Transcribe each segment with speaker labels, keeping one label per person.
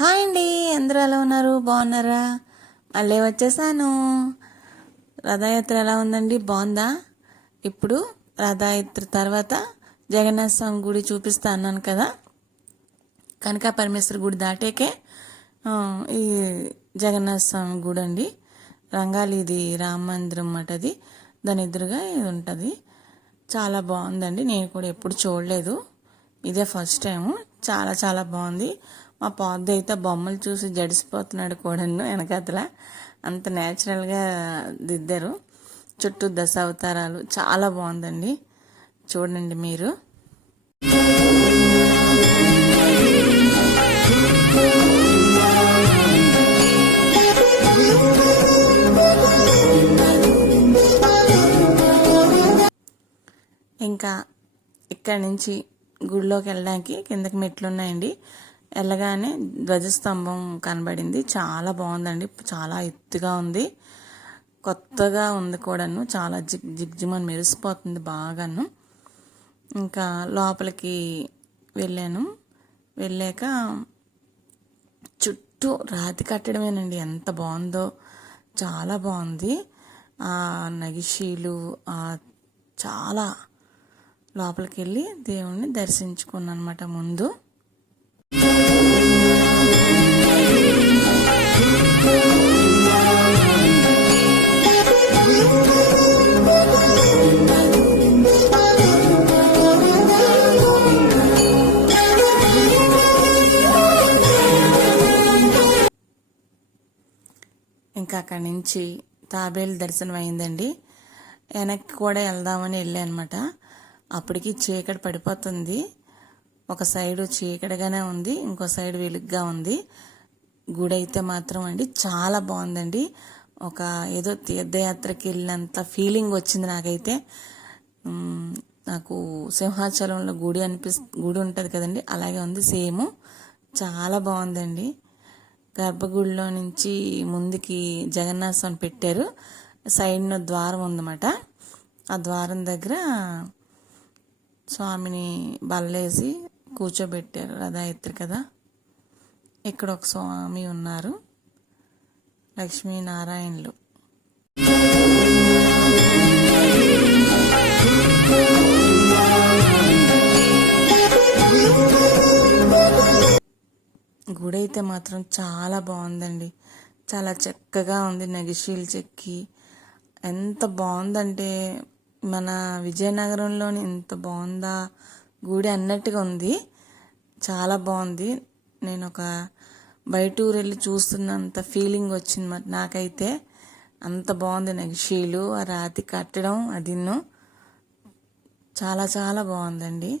Speaker 1: Hi అండి అందరూ ఎలా ఉన్నారు? బాగున్నారా? మళ్ళీ వచ్చేసాను. రథయాత్ర ఎలా ఉందండి? బాగుందా? ఇప్పుడు రథయాత్ర తర్వాత జగన్నాథ స్వామి గుడి చూపిస్తా అన్నాను కదా. కనక పరమేశ్వర గుడి దాటాకే ఈ జగన్నాథ స్వామి గుడి అండి. రంగాలి ఇది రామ మందిరం అన్నమాట అది. దాని ఎదురుగా ఇది ఉంటుంది. చాలా బాగుందండి. నేను కూడా ఎప్పుడు చూడలేదు. ఇదే ఫస్ట్ టైం చాలా చాలా బాగుంది. మా పాదు అయితే బొమ్మలు చూసి జడిసిపోతున్నాడు కూడాను వెనకాతల. అంత న్యాచురల్గా దిద్దారు. చుట్టూ దశ అవతారాలు చాలా బాగుందండి. చూడండి మీరు. ఇంకా ఇక్కడి నుంచి గుడిలోకి వెళ్ళడానికి కిందకి మెట్లు ఉన్నాయండి. వెళ్ళగానే ధ్వజస్తంభం కనబడింది. చాలా బాగుందండి. చాలా ఎత్తుగా ఉంది. కొత్తగా ఉంది కూడాను. చాలా జిగ్ జిగ్జిమని మెరిసిపోతుంది బాగాను. ఇంకా లోపలికి వెళ్ళాను. వెళ్ళాక చుట్టూ రాతి కట్టడమేనండి. ఎంత బాగుందో. చాలా బాగుంది. ఆ నగిషీలు చాలా లోపలికి వెళ్ళి దేవుణ్ణి దర్శించుకున్నాను అనమాట ముందు. ఇంకా అక్కడి నుంచి తాబేలు దర్శనం అయిందండి. వెనక్కి కూడా వెళ్దామని వెళ్ళా అనమాట అప్పటికి చీకటి పడిపోతుంది. ఒక సైడు చీకటిగానే ఉంది ఇంకో సైడ్ వెలుగ్గా ఉంది. గుడి అయితే మాత్రం అండి చాలా బాగుందండి. ఒక ఏదో తీర్థయాత్రకి వెళ్ళినంత ఫీలింగ్ వచ్చింది నాకైతే. నాకు సింహాచలంలో గుడి అనిపిస్ గుడి ఉంటుంది కదండి అలాగే ఉంది సేమ్. చాలా బాగుందండి. గర్భగుడిలో నుంచి ముందుకి జగన్నాథ స్వామి పెట్టారు. సైడ్న ద్వారం ఉందన్నమాట. ఆ ద్వారం దగ్గర స్వామిని బల్లేసి కూర్చోబెట్టారు రథయాత్ర కదా. ఇక్కడ ఒక స్వామి ఉన్నారు. లక్ష్మీనారాయణులు. గుడి అయితే మాత్రం చాలా బాగుందండి. చాలా చక్కగా ఉంది నగిషీలు చెక్కి. ఎంత బాగుందంటే మన విజయనగరంలోని ఎంత బాగుందా గుడి అన్నట్టుగా ఉంది. చాలా బాగుంది. నేను ఒక బయట ఊరు వెళ్ళి చూస్తున్నంత ఫీలింగ్ వచ్చింది మరి నాకైతే. అంత బాగుంది నగిషీలు ఆ రాతి కట్టడం అదిన్ను చాలా చాలా బాగుందండి.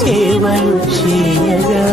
Speaker 2: సేవలు చేయగా.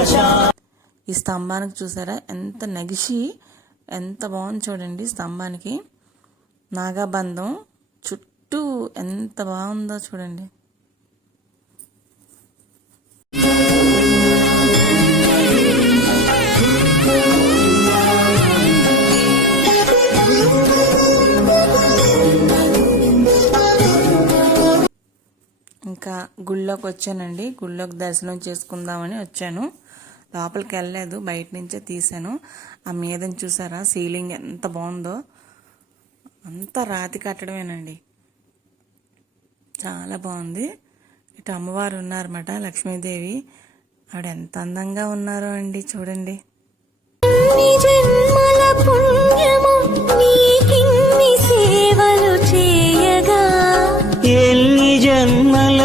Speaker 1: ఈ స్తంభానికి చూసారా? ఎంత నగిషి ఎంత బాగుంది చూడండి స్తంభానికి. నాగాబంధం చుట్టూ ఎంత బాగుందో చూడండి. ఇంకా గుళ్ళోకి వచ్చానండి. గుళ్ళోకి దర్శనం చేసుకుందామని వచ్చాను. లోపలికి వెళ్ళలేదు. బయట నుంచే తీసాను ఆ మీదని చూసారా? సీలింగ్ ఎంత బాగుందో. అంతా రాతి కట్టడమేనండి. చాలా బాగుంది. ఇటు అమ్మవారు ఉన్నారన్నమాట లక్ష్మీదేవి. ఆవిడ ఎంత అందంగా ఉన్నారో అండి చూడండి.
Speaker 3: జన్మల పుణ్యము నీకిన్ని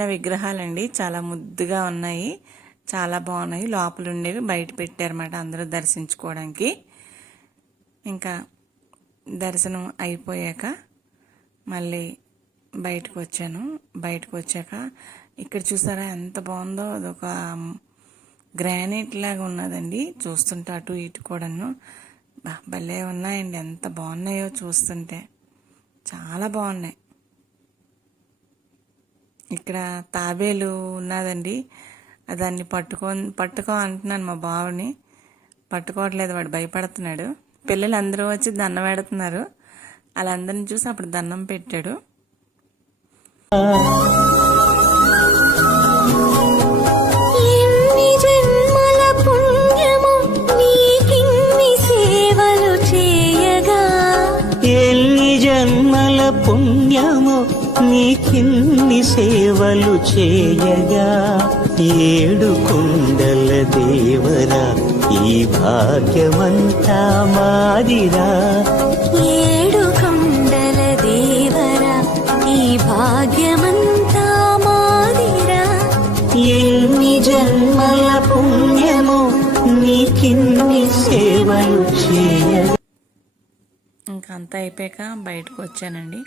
Speaker 1: చిన్న విగ్రహాలండి. చాలా ముద్దుగా ఉన్నాయి. చాలా బాగున్నాయి. లోపల ఉండేవి బయట పెట్టారన్నమాట అందరూ దర్శించుకోవడానికి. ఇంకా దర్శనం అయిపోయాక మళ్ళీ బయటకు వచ్చాను. బయటకు వచ్చాక ఇక్కడ చూసారా ఎంత బాగుందో? అదొక గ్రానైట్ లాగా ఉన్నదండి. చూస్తుంటే అటు ఇటు కూడాను. భలే ఉన్నాయండి. ఎంత బాగున్నాయో చూస్తుంటే. చాలా బాగున్నాయి. ఇక్కడ తాబేలు ఉన్నదండి. దాన్ని పట్టుకో పట్టుకో అంటున్నాను మా బావని. పట్టుకోవట్లేదు వాడు భయపడుతున్నాడు. పిల్లలు అందరూ వచ్చి దండం పెడుతున్నారు. వాళ్ళందరిని చూసి అప్పుడు దండం పెట్టాడు.
Speaker 3: ఎన్ని జన్మల పుణ్యము నీకిన్ని సేవలు చేయగా
Speaker 2: ఏడు కుండల దేవరా ఈ భాగ్యమంతా మాదిరా.
Speaker 3: ఏడు కొండల దేవరా ఈ భాగ్యమంతా మాదిరా.
Speaker 2: ఎన్ని జన్మల పుణ్యము నీకిన్ని సేవలు చేయగా.
Speaker 1: ఇంకా అంతా అయిపోయాక బయటకు వచ్చానండి.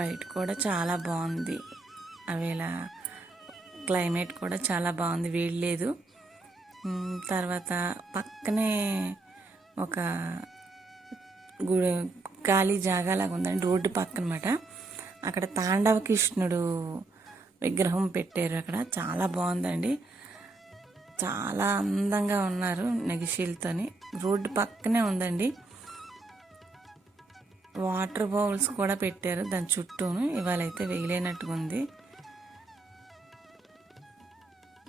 Speaker 1: బయట కూడా చాలా బాగుంది. అవేళ క్లైమేట్ కూడా చాలా బాగుంది. వేడి లేదు. తర్వాత పక్కనే ఒక గుడి ఖాళీ జాగాలాగా ఉందండి. రోడ్డు పక్కనమాట. అక్కడ తాండవ కృష్ణుడు విగ్రహం పెట్టారు అక్కడ. చాలా బాగుందండి. చాలా అందంగా ఉన్నారు నెగిషీలతోని. రోడ్డు పక్కనే ఉందండి. వాటర్ బౌల్స్ కూడా పెట్టారు. దాని చుట్టూను ఇవాళ అయితే వేయలేనట్టుగా ఉంది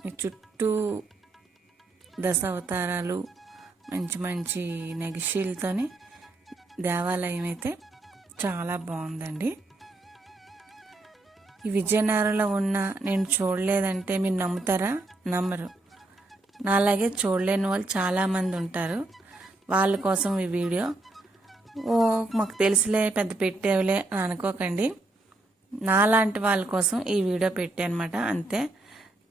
Speaker 1: ఈ చుట్టూ దశ అవతారాలు మంచి మంచి నెగిషీలతోని దేవాలయం అయితే చాలా బాగుందండి. ఈ విజయనగరంలో ఉన్న నేను చూడలేదంటే మీరు నమ్ముతారా? నమ్మరు. నాలాగే చూడలేని వాళ్ళు చాలామంది ఉంటారు వాళ్ళ కోసం ఈ వీడియో ఓ మాకు తెలుసులే పెద్ద పెట్టేవులే అని అనుకోకండి. నాలాంటి వాళ్ళ కోసం ఈ వీడియో పెట్టానమాట అంతే.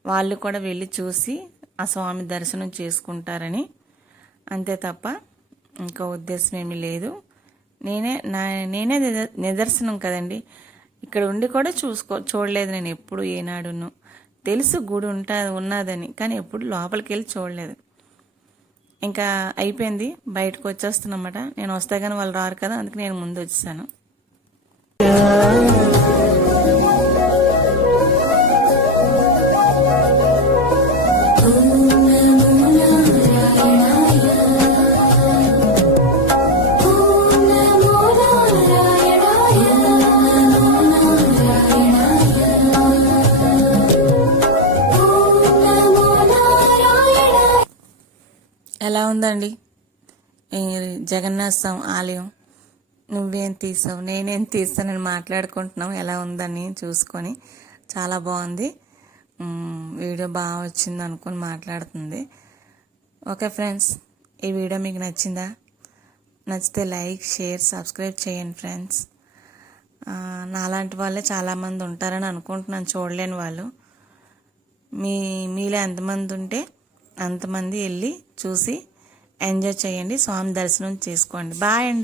Speaker 1: వాళ్ళు కూడా వెళ్ళి చూసి ఆ స్వామి దర్శనం చేసుకుంటారని. అంతే తప్ప ఇంకా ఉద్దేశం ఏమీ లేదు. నేనే నా నేనే నిదర్శనం కదండి. ఇక్కడ ఉండి కూడా చూసుకో చూడలేదు నేను ఎప్పుడు ఏనాడును. తెలుసు గుడి ఉంటా ఉన్నదని కానీ ఎప్పుడు లోపలికి వెళ్ళి చూడలేదు. ఇంకా అయిపోయింది. బయటకు వచ్చేస్తున్నమాట. నేను వస్తే కానీ వాళ్ళు రారు కదా అందుకే నేను ముందు వచ్చేసాను. ఎలా ఉందండి? జగన్నాథం జగన్నాథ ఆలయం. నువ్వేం తీసావు? నేనేం తీస్తానని మాట్లాడుకుంటున్నాం ఎలా ఉందని చూసుకొని చాలా బాగుంది. వీడియో బాగా వచ్చింది అనుకొని మాట్లాడుతుంది. ఓకే ఫ్రెండ్స్ ఈ వీడియో మీకు నచ్చిందా? నచ్చితే లైక్ షేర్ సబ్స్క్రైబ్ చేయండి ఫ్రెండ్స్. నాలాంటి వాళ్ళే చాలామంది ఉంటారని అనుకుంటున్నాను. చూడలేని వాళ్ళు. మీ మీలో ఎంతమంది ఉంటే అంతమంది వెళ్ళి చూసి ఎంజాయ్ చేయండి. స్వామి దర్శనం చేసుకోండి. బాయ్ అండి.